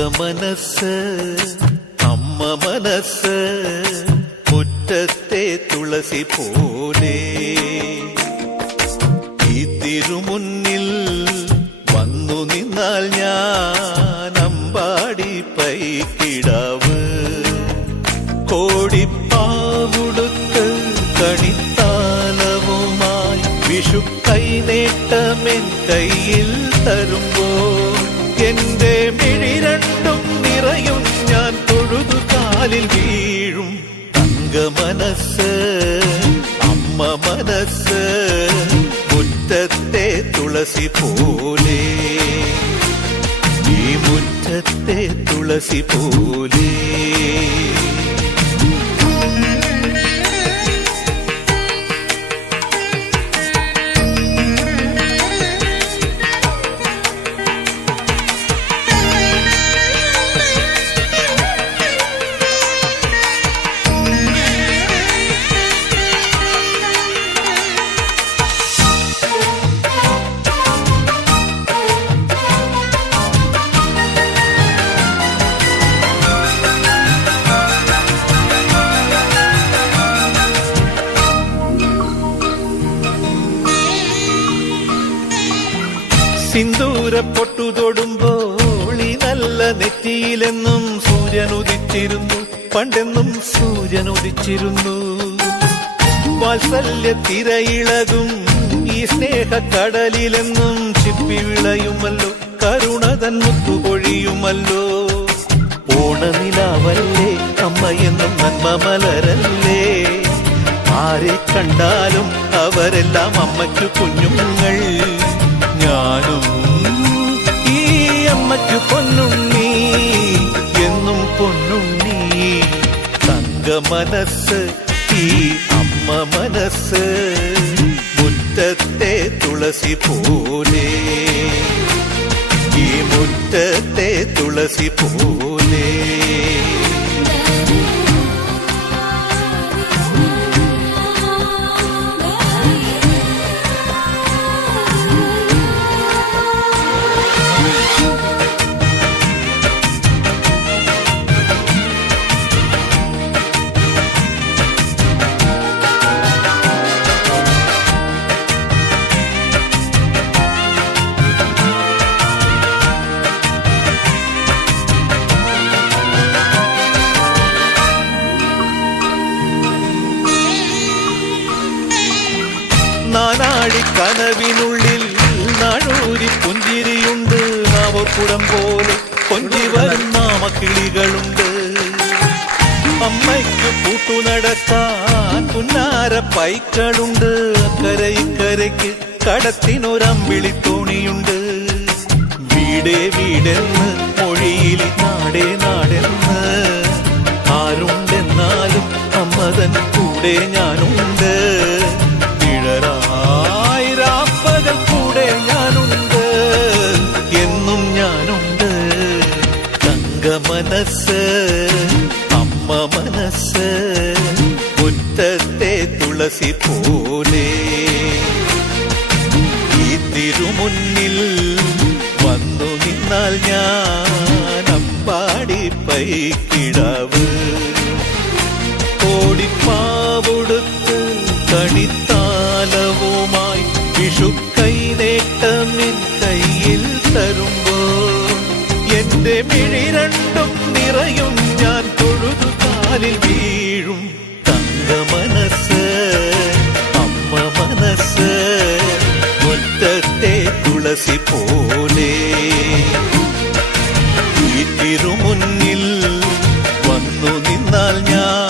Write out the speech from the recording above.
മനസ്സ് അമ്മ മനസ്സ് മുറ്റത്തെ തുളസി പോലെ ഈ തിരുമുന്നിൽ വന്നു നിന്നാൽ ഞാൻ അമ്പാടി പൈക്കിടാവ് കോടിപ്പാവുടുത്ത് കണിത്താലവുമായി വിഷു കൈനേട്ടമെൻ കയ്യിൽ തരുമ്പോൾ എന്റെ മിഴി രണ്ടും നിറയും ഞാൻ തൊഴുതു കാലിൽ വീഴും തങ്ക മനസ്സ് അമ്മ മനസ്സ് മുറ്റത്തെ തുളസി പോലെ ഈ മുറ്റത്തെ തുളസി പോലെ സിന്ദൂര പൊട്ടു തൊടുമ്പോൾ ഈ നല്ല നെറ്റിയിലെന്നും സൂര്യൻ ഉദിച്ചിരുന്നു പണ്ടെന്നും സൂര്യൻ ഉദിച്ചിരുന്നു വാത്സല്യ തിരയിളകും ഈ സ്നേഹക്കടലിലെന്നും ചിപ്പി വിളയുമല്ലോ കരുണതൻ മുത്തുപൊഴിയുമല്ലോ ഓണനിലാവല്ലേ അമ്മയെന്നും നന്മ മലരല്ലേ ആരെ കണ്ടാലും അവരെല്ലാം അമ്മയ്ക്കു കുഞ്ഞുങ്ങൾ ഞാനും ഈ അമ്മയ്ക്കു പൊന്നുണ്ണി എന്നും പൊന്നുണ്ണി തങ്ക മനസ്സ് ഈ അമ്മ മനസ്സ് മുറ്റത്തെ തുളസി പോലെ ഈ മുറ്റത്തെ തുളസി പോലെ നാനാഴി കനവിനുള്ളിൽ നാഴൂരി പുഞ്ചിരിയുണ്ട് നാവക്കുടം പോലെ കൊഞ്ചി വരും നാമക്കിളികളുണ്ട് അമ്മയ്ക്ക് പൂട്ടു നടക്കാൻ പുന്നാര പൈക്കളുണ്ട് അക്കരയിക്കരയ്ക്ക് കടത്തിനൊരമ്പിളി തോണിയുണ്ട് വീടേ വീടെന്ന് മൊഴിയിൽ നാടേ നാടെന്ന് ആരുണ്ടെന്നാലും അമ്മതൻ കൂടെ ഞാനുണ്ട് ആയിരാപ്പകൽ കൂടെ ഞാനുണ്ട് എന്നും ഞാനുണ്ട് തങ്ക മനസ്സ് അമ്മ മനസ്സ് മുറ്റത്തെ തുളസി പോലെ ഈ തിരുമുന്നിൽ വന്നു നിന്നാൽ ഞാൻ അമ്പാടി പൈക്കിടാവ് കോടിപ്പാവുടുത്ത് കണിത്താലവുമായി വിഷു കൈനേട്ടമെൻ കയ്യിൽ തരുമ്പോൾ എന്റെ മിഴി രണ്ടും നിറയും ഞാൻ തൊഴുതു കാലിൽ വീഴും തങ്ക മനസ്സ് അമ്മ മനസ്സ് മുറ്റത്തെ തുളസി പോലെ ഈ തിരുമുന്നിൽ വന്നു നിന്നാൽ ഞാൻ